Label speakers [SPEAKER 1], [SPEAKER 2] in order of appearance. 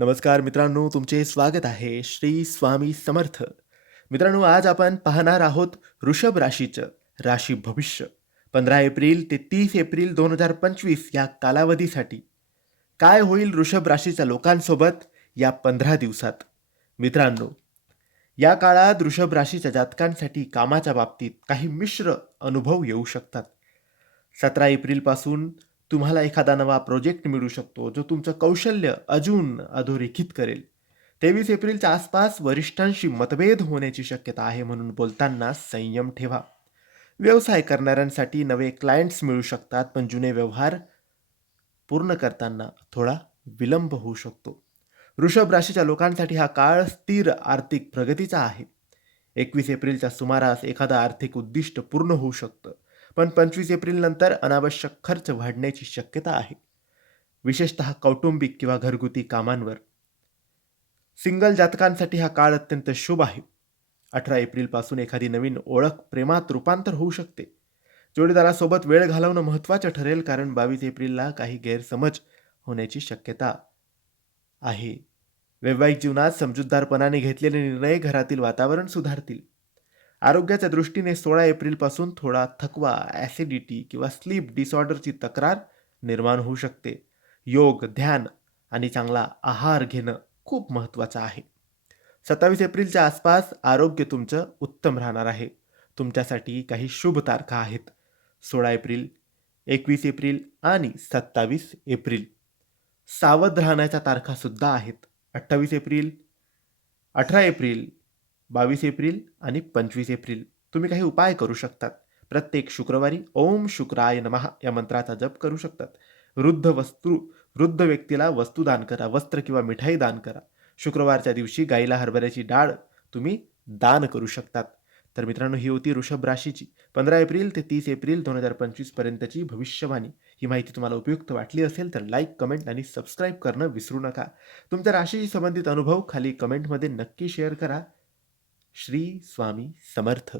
[SPEAKER 1] नमस्कार मित्रांनो तुमचे स्वागत आहे श्री स्वामी समर्थ. मित्रांनो आज आपण पाहणार आहोत ऋषभ राशीचं राशी भविष्य. पंधरा एप्रिल ते तीस एप्रिल दोन हजार पंचवीस या कालावधीसाठी. काय होईल ऋषभ राशीच्या लोकांसोबत या पंधरा दिवसात? मित्रांनो या काळात ऋषभ राशीच्या जातकांसाठी कामाच्या बाबतीत काही मिश्र अनुभव येऊ शकतात. सतरा एप्रिलपासून तुम्हाला एखादा नवा प्रोजेक्ट मिळू शकतो जो तुमचं कौशल्य अजून अधोरेखित करेल. तेवीस एप्रिलच्या आसपास वरिष्ठांशी मतभेद होण्याची शक्यता आहे म्हणून बोलताना संयम ठेवा. व्यवसाय करणाऱ्यांसाठी नवे क्लायंट्स मिळू शकतात पण जुने व्यवहार पूर्ण करताना थोडा विलंब होऊ शकतो. वृषभ राशीच्या लोकांसाठी हा काळ स्थिर आर्थिक प्रगतीचा आहे. एकवीस एप्रिलच्या सुमारास एखादं आर्थिक उद्दिष्ट पूर्ण होऊ शकतं. पण पंचवीस एप्रिल नंतर अनावश्यक खर्च वाढण्याची शक्यता आहे. विशेषतः कौटुंबिक किंवा घरगुती कामांवर. सिंगल जातकांसाठी हा काळ अत्यंत शुभ आहे. अठरा एप्रिलपासून एखादी नवीन ओळख प्रेमात रूपांतर होऊ शकते. जोडीदारासोबत वेळ घालवणं महत्त्वाचं ठरेल कारण बावीस एप्रिलला काही गैरसमज होण्याची शक्यता आहे. वैवाहिक जीवनात समजूतदारपणाने घेतलेले निर्णय घरातील वातावरण सुधारतील. आरोग्याच्या दृष्टीने सोळा एप्रिलपासून थोडा थकवा ॲसिडिटी किंवा स्लीप डिसऑर्डरची तक्रार निर्माण होऊ शकते. योग ध्यान आणि चांगला आहार घेणं खूप महत्त्वाचं आहे. सत्तावीस एप्रिलच्या आसपास आरोग्य तुमचं उत्तम राहणार आहे. तुमच्यासाठी काही शुभ तारखा आहेत. सोळा एप्रिल एकवीस एप्रिल आणि सत्तावीस एप्रिल. सावध राहण्याच्या तारखासुद्धा आहेत. अठ्ठावीस एप्रिल अठरा एप्रिल बावीस एप्रिल आणि पंचवीस एप्रिल. तुम्ही काही उपाय करू शकतात. प्रत्येक शुक्रवारी ओम शुक्राय नमः या मंत्राचा जप करू शकतात. वृद्ध वस्तू वृद्ध व्यक्तीला वस्तू दान करा वस्त्र किंवा मिठाई दान करा. शुक्रवारच्या दिवशी गाईला हरभऱ्याची डाळ तुम्ही दान करू शकतात. तर मित्रांनो ही होती वृषभ राशीची. पंधरा एप्रिल ते तीस एप्रिल दोन हजार पंचवीस पर्यंतची भविष्यवाणी. ही माहिती तुम्हाला उपयुक्त वाटली असेल तर लाईक कमेंट आणि सबस्क्राईब करणं विसरू नका. तुमच्या राशीशी संबंधित अनुभव खाली कमेंटमध्ये नक्की शेअर करा. श्री स्वामी समर्थ.